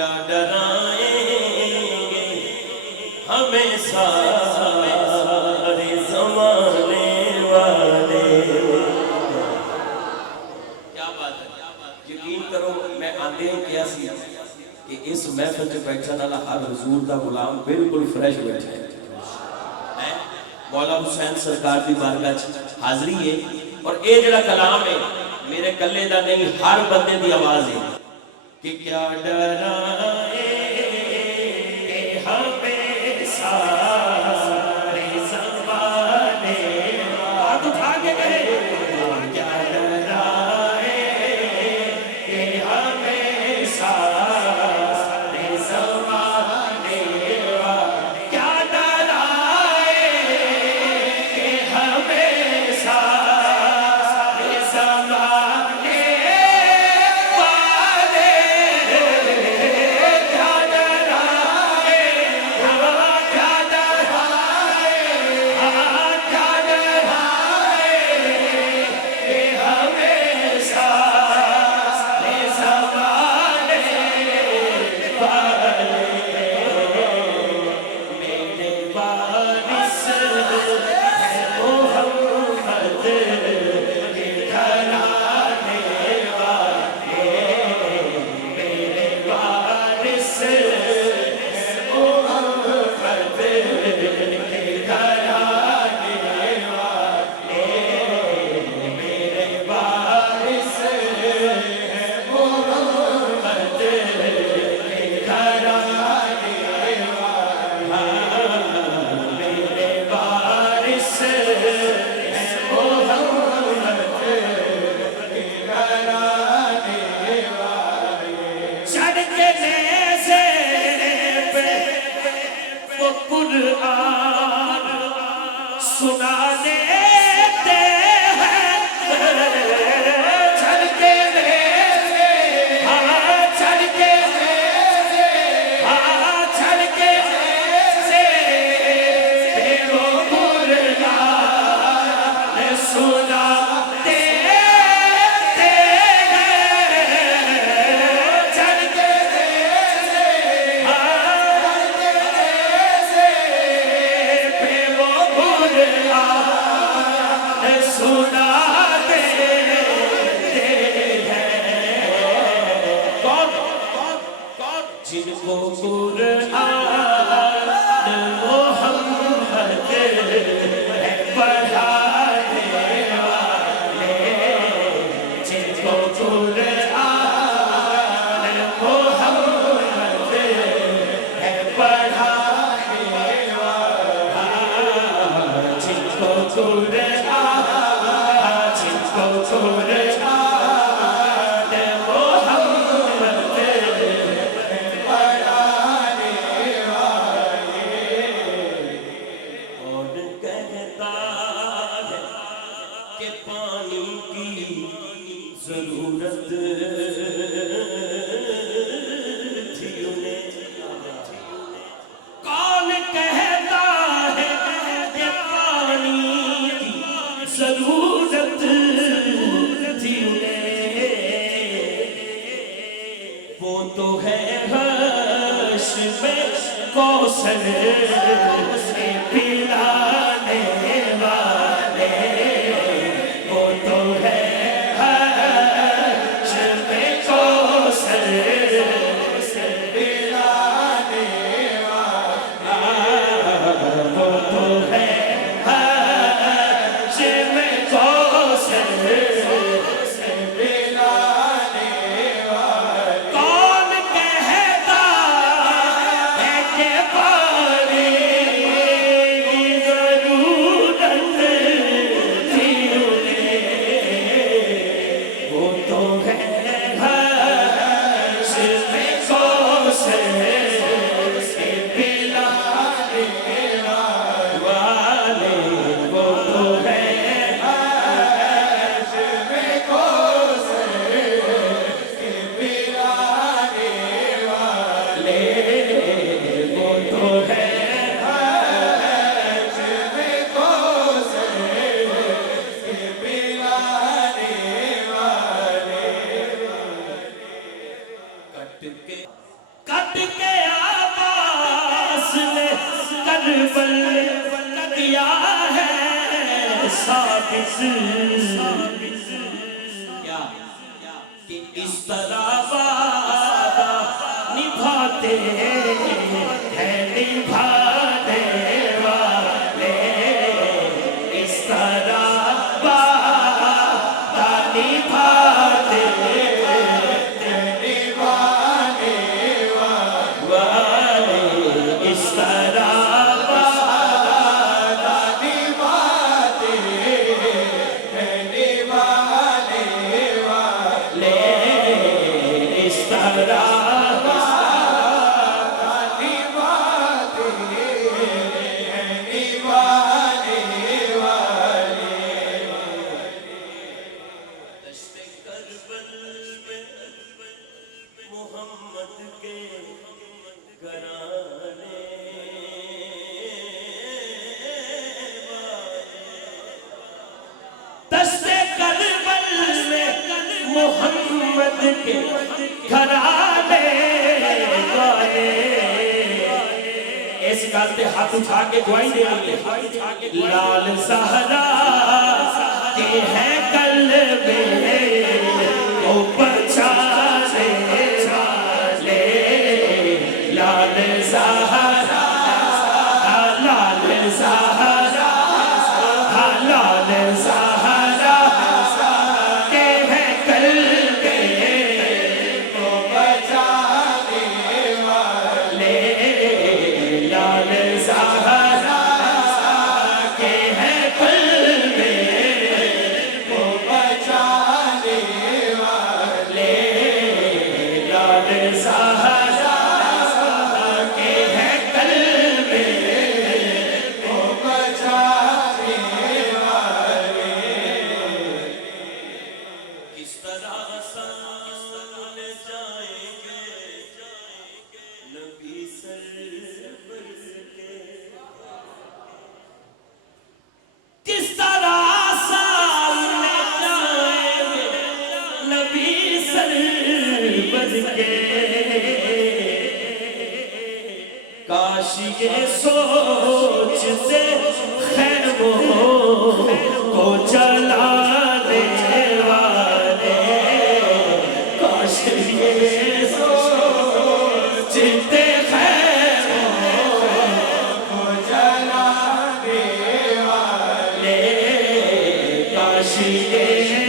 کیا ڈرائیں ہمیں سارے زمانے والے. کیا بات ہے. یقین کرو میں آتے ہیں کیا سی کہ اس محفل سے بیٹھا نالا ہر حضور دا غلام بالکل فریش بیٹھا ہے. مولا حسین سرکار دی بارگاہ حاضری ہے اور اے جڑا کلام ہے میرے کلے دا نہیں ہر بندے دی آواز ہے کہ کیا ڈرائیں ہمیں سارے زمانے. ہاتھ اٹھا کے کہے کیا ڈرائیں ہمیں سارے زمانے. کیا ڈرائیں ہمیں سارے زمانے والے. کیا ڈرائیں کیا ڈرائیں کیا ڈرائیں ہمیں سارے زمانے والے. میرے وارث ہے محمد کے گھرانے والے. میرے وارث ہے محمد کے گھرانے والے. میرے وارث ہے محمد کے گھرانے والے. میرے وارث ہے محمد کے گھرانے والے. چڑھ کے نیزے پہ وہ قرآن سنا دیتے ہیں. چڑھ کے نیزے چڑھ کے نیزے چڑھ کے نیزے پہ وہ قرآن سنا دیتے ہیں. چڑھ کے نیزے پہ وہ قرآن سنا دیتے ہیں. کون جن کو قرآن محمد پڑھانے والے. جن کو قرآن محمد پڑھانے والے. جن کو قرآن جن کو قرآن محمد پڑھانے والے. کون کہتا ہے کہ پانی کی ضرورت تھی انہیں. کون کہتا ہے کہ پانی کی ضرورت کربل کیا ہے ثابت کیا کہ اس طرح وعدہ نبھاتے ہیں نبھانے والے اس طرح وعدہ نبھاتے ہیں نبھانے والے اس طرح وعدہ نبھاتے ہیں نبھانے والے اس طرح محمد کے گھرانے دست کربل میں محمد کے گھرانے والے ایسی کرتے ہاتھ اٹھا کے دعائی دے رہے لال زہرا کے ہیں قلب وہ پہچانے والے لال زہرا لال زہرا لال زہرا کے ہیں قلب وہ پہچانے والے لال زہرا کے ہیں قلب وہ پہچانے والے لال زہرا کے ہیں قلب وہ پہچانے والے کس طرح سامنے جائیں گے نبی سرور کے کس طرح سامنے جائیں گے نبی سرور کے کاش یہ سوچتے خیموں کو جلانے والے کاش یہ سوچتے خیموں کو جلانے والے کاش یہ